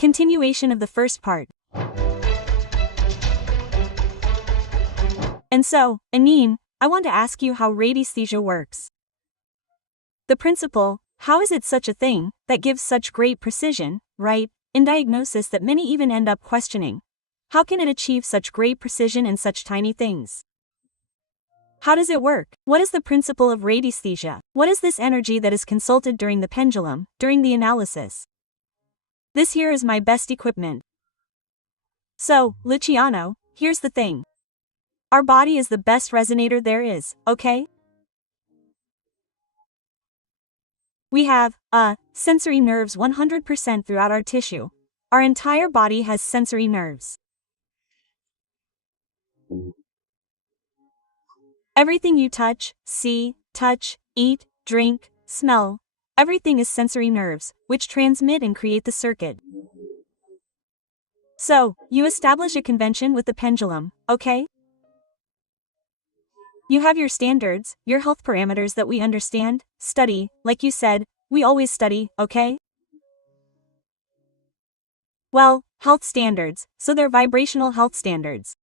Continuation of the first part. And so, Eni, I want to ask you how radiestesia works. The principle, how is it such a thing, that gives such great precision, right, in diagnosis that many even end up questioning? How can it achieve such great precision in such tiny things? How does it work? What is the principle of radiestesia? What is this energy that is consulted during the pendulum, during the analysis? This here is my best equipment. So, Luciano, here's the thing. Our body is the best resonator there is, okay? We have, sensory nerves 100% throughout our tissue. Our entire body has sensory nerves. Everything you touch, see, eat, drink, smell, everything is sensory nerves, which transmit and create the circuit. So, you establish a convention with the pendulum, okay? You have your standards, your health parameters that we understand, study, like you said, we always study, okay? Well, health standards, so they're vibrational health standards.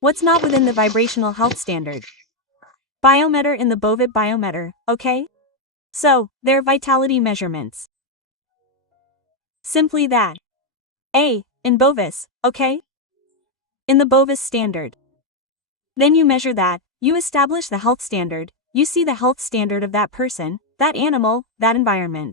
What's not within the vibrational health standard? Biometer in the Bovit biometer, okay? So, they're vitality measurements. Simply that. In Bovis, okay? In the Bovis standard. Then you measure that, you establish the health standard, you see the health standard of that person, that animal, that environment.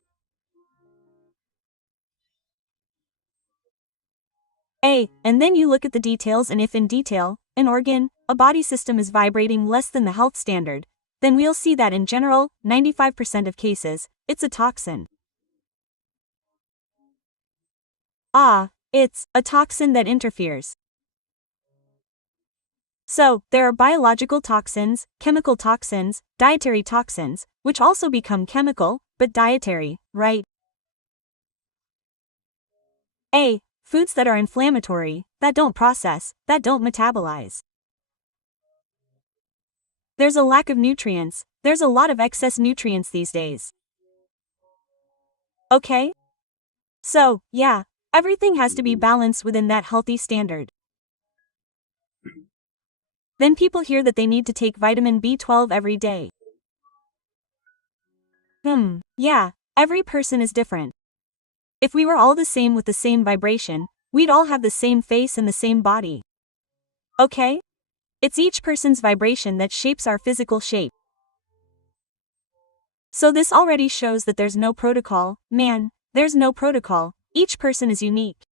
And then you look at the details, and if in detail, an organ, a body system is vibrating less than the health standard, then we'll see that in general, 95% of cases, it's a toxin. It's a toxin that interferes. So, there are biological toxins, chemical toxins, dietary toxins, which also become chemical, but dietary, right? Foods that are inflammatory, that don't process, that don't metabolize. There's a lack of nutrients, there's a lot of excess nutrients these days. Okay? So, yeah, everything has to be balanced within that healthy standard. Then people hear that they need to take vitamin B12 every day. Yeah, every person is different. If we were all the same with the same vibration, we'd all have the same face and the same body. Okay? It's each person's vibration that shapes our physical shape. So this already shows that there's no protocol, man, there's no protocol, each person is unique.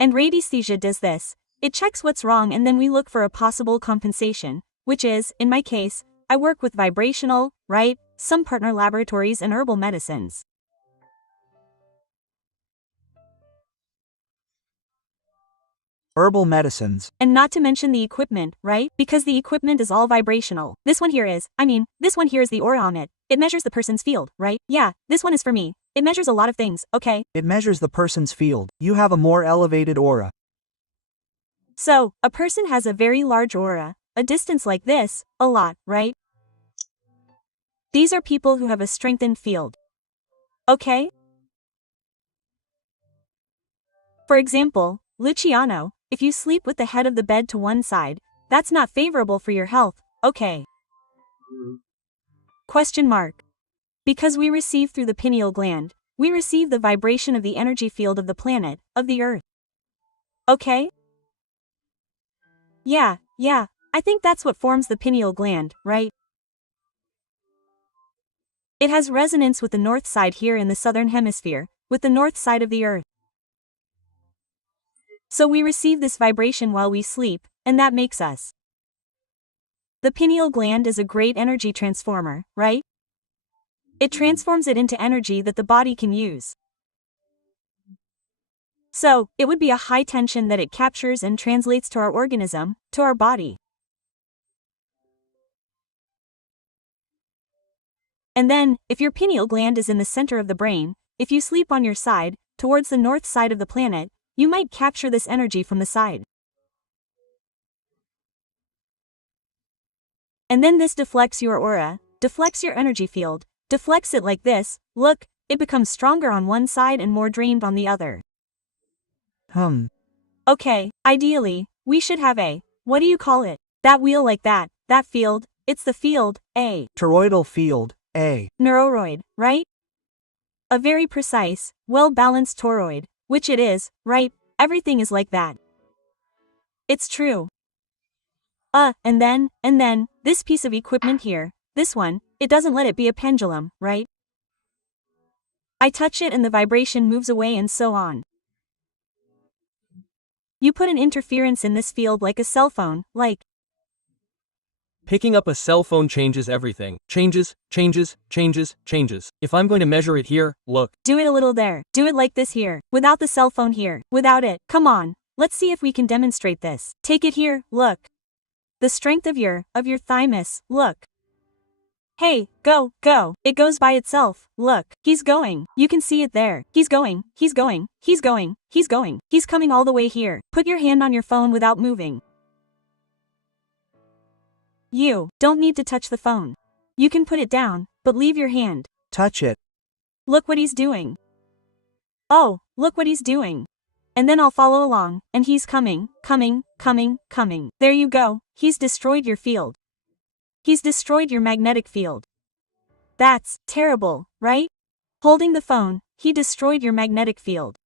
And radiestesia does this, it checks what's wrong and then we look for a possible compensation, which is, in my case, I work with vibrational, right, some partner laboratories and herbal medicines. Herbal medicines. And not to mention the equipment, right? Because the equipment is all vibrational. This one here is the aura on it. It measures the person's field, right? Yeah, this one is for me. It measures a lot of things, okay? It measures the person's field. You have a more elevated aura. So, a person has a very large aura, a distance like this, a lot, right? These are people who have a strengthened field. Okay? For example, Luciano, if you sleep with the head of the bed to one side, that's not favorable for your health, okay? Question mark. Because we receive through the pineal gland, we receive the vibration of the energy field of the planet, of the earth. Okay? Yeah, I think that's what forms the pineal gland, right? It has resonance with the north side here in the southern hemisphere, with the north side of the earth. So we receive this vibration while we sleep, and that makes us. The pineal gland is a great energy transformer, right? It transforms it into energy that the body can use. So, it would be a high tension that it captures and translates to our organism, to our body. And then, if your pineal gland is in the center of the brain, if you sleep on your side, towards the north side of the planet, you might capture this energy from the side. And then this deflects your aura, deflects your energy field, deflects it like this, look, it becomes stronger on one side and more drained on the other. Okay, ideally, we should have a, what do you call it? That wheel like that field, it's the field, a Toroidal field, a neuroroid, right? A very precise, well-balanced toroid, which it is, right? Everything is like that. It's true. And then, this piece of equipment here, this one, it doesn't let it be a pendulum, right? I touch it and the vibration moves away and so on. You put an interference in this field like a cell phone, like Picking up a cell phone changes everything. Changes. If I'm going to measure it here, look. do it a little there, do it like this here, without the cell phone here, without it, come on, let's see if we can demonstrate this. Take it here, look. The strength of your thymus, look. Hey, go, it goes by itself, look, he's going, you can see it there, he's going, he's coming all the way here. Put your hand on your phone without moving. You don't need to touch the phone. You can put it down, but leave your hand. touch it. Look what he's doing. Oh, look what he's doing. And then I'll follow along, and he's coming. There you go, he's destroyed your field. He's destroyed your magnetic field. That's terrible, right? Holding the phone, he destroyed your magnetic field.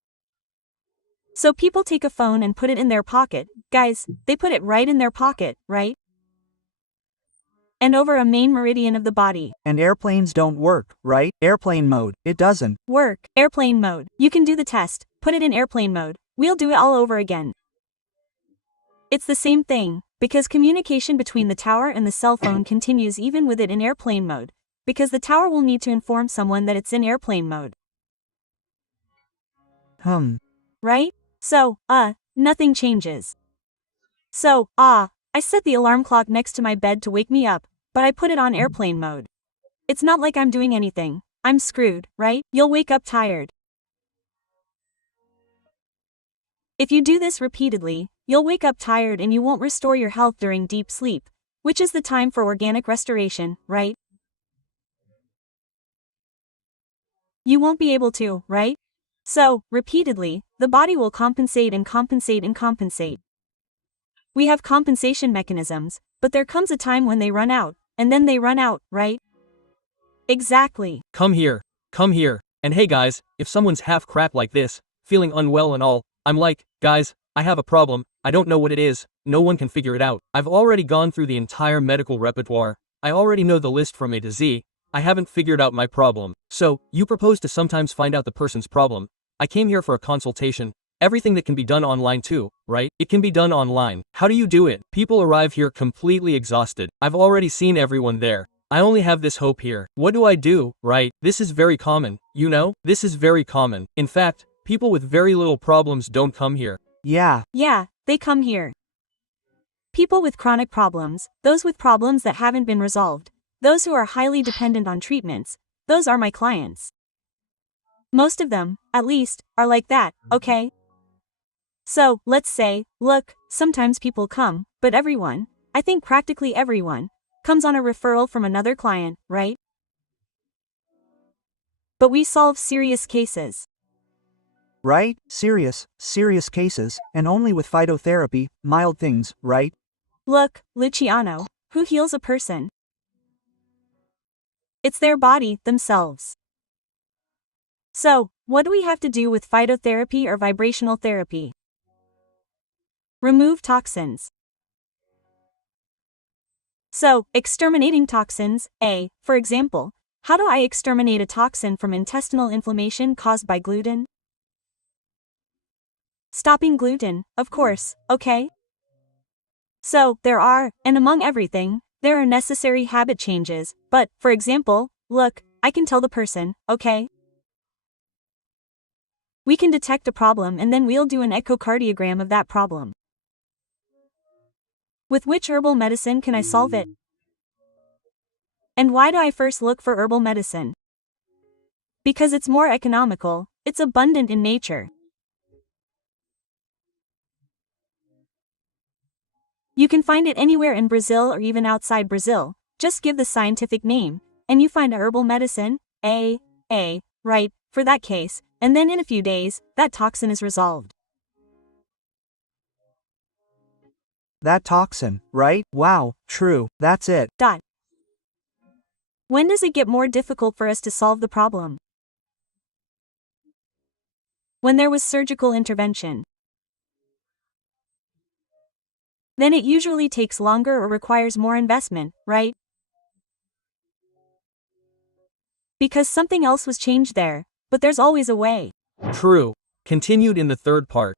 So people take a phone and put it in their pocket, guys, they put it right in their pocket, right? And over a main meridian of the body. And airplanes don't work, right? Airplane mode, it doesn't. Work, airplane mode. You can do the test, put it in airplane mode. We'll do it all over again. It's the same thing, because communication between the tower and the cell phone continues even with it in airplane mode, because the tower will need to inform someone that it's in airplane mode. Right? So, nothing changes. So, I set the alarm clock next to my bed to wake me up, but I put it on airplane mode. It's not like I'm doing anything. I'm screwed, right? You'll wake up tired. If you do this repeatedly, you'll wake up tired and you won't restore your health during deep sleep, which is the time for organic restoration, right? You won't be able to, right? So, repeatedly, the body will compensate and compensate and compensate. We have compensation mechanisms, but there comes a time when they run out, and then they run out, right? Exactly. Come here. And hey guys, if someone's half crap like this, feeling unwell and all, I'm like, guys, I have a problem, I don't know what it is, no one can figure it out. I've already gone through the entire medical repertoire, I already know the list from A to Z, I haven't figured out my problem. So, you propose to sometimes find out the person's problem. I came here for a consultation. Everything that can be done online too, right? It can be done online. How do you do it? People arrive here completely exhausted. I've already seen everyone there. I only have this hope here. What do I do, right? This is very common, you know? This is very common. In fact, people with very little problems don't come here. Yeah, They come here. People with chronic problems, those with problems that haven't been resolved, those who are highly dependent on treatments, those are my clients. Most of them, at least, are like that, okay? So, let's say, look, sometimes people come, but everyone, I think practically everyone, comes on a referral from another client, right? But we solve serious cases. right? Serious cases, and only with phytotherapy, mild things, right? Look, Luciano, who heals a person? It's their body, themselves. So, what do we have to do with phytotherapy or vibrational therapy? Remove toxins. So, exterminating toxins, for example, how do I exterminate a toxin from intestinal inflammation caused by gluten? Stopping gluten, of course, okay? So, there are, and among everything, there are necessary habit changes, but, for example, look, I can tell the person, okay? We can detect a problem and then we'll do an echocardiogram of that problem. With which herbal medicine can I solve it? And why do I first look for herbal medicine? Because it's more economical, it's abundant in nature. You can find it anywhere in Brazil or even outside Brazil. Just give the scientific name, and you find a herbal medicine, right, for that case, and then in a few days, that toxin is resolved. That toxin, right? Wow, true, that's it. When does it get more difficult for us to solve the problem? When there was surgical intervention. Then it usually takes longer or requires more investment, right? Because something else was changed there, but there's always a way. True. Continued in the third part.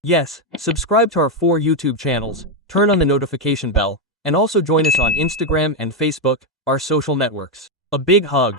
Yes, subscribe to our 4 YouTube channels, turn on the notification bell, and also join us on Instagram and Facebook, our social networks. A big hug.